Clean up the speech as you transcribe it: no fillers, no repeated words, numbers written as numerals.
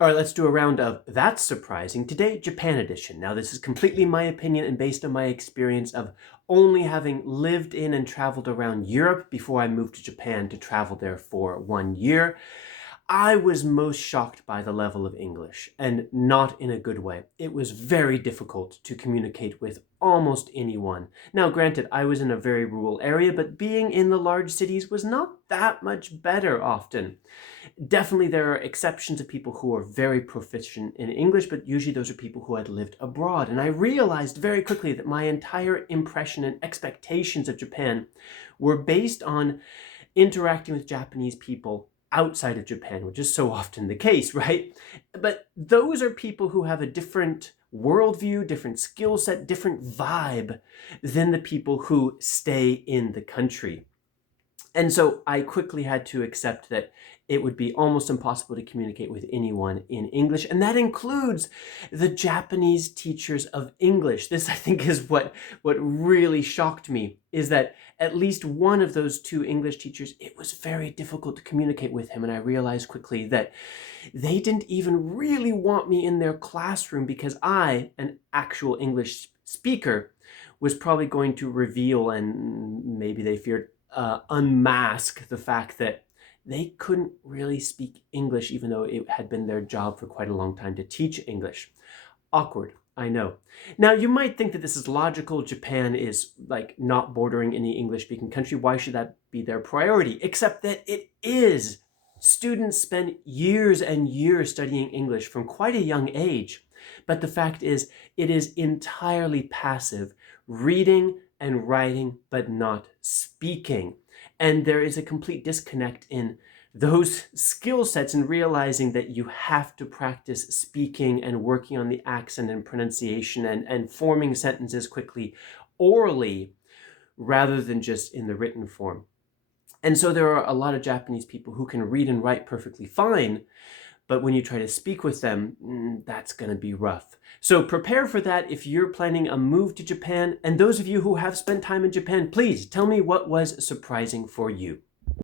All right, let's do a round of That's Surprising. Today, Japan edition. Now, this is completely my opinion and based on my experience of only having lived in and traveled around Europe before I moved to Japan to travel there for 1 year. I was most shocked by the level of English, and not in a good way. It was very difficult to communicate with almost anyone. Now, granted, I was in a very rural area, but being in the large cities was not that much better often. Definitely, there are exceptions of people who are very proficient in English, but usually those are people who had lived abroad. And I realized very quickly that my entire impression and expectations of Japan were based on interacting with Japanese people outside of Japan, which is so often the case, right? But those are people who have a different worldview, different skill set, different vibe than the people who stay in the country. And so I quickly had to accept that it would be almost impossible to communicate with anyone in English. And that includes the Japanese teachers of English. This, I think, is what really shocked me, is that at least one of those two English teachers, it was very difficult to communicate with him. And I realized quickly that they didn't even really want me in their classroom because I, an actual English speaker, was probably going to reveal, and maybe they feared unmask the fact that they couldn't really speak English, even though it had been their job for quite a long time to teach English. Awkward, I know. Now, you might think that this is logical. Japan is like not bordering any English speaking country. Why should that be their priority? Except that it is. Students spend years and years studying English from quite a young age. But the fact is, it is entirely passive, reading and writing, but not speaking. And there is a complete disconnect in those skill sets and realizing that you have to practice speaking and working on the accent and pronunciation and forming sentences quickly orally rather than just in the written form. And so there are a lot of Japanese people who can read and write perfectly fine, but when you try to speak with them, that's going to be rough. So prepare for that if you're planning a move to Japan. And those of you who have spent time in Japan, please tell me what was surprising for you.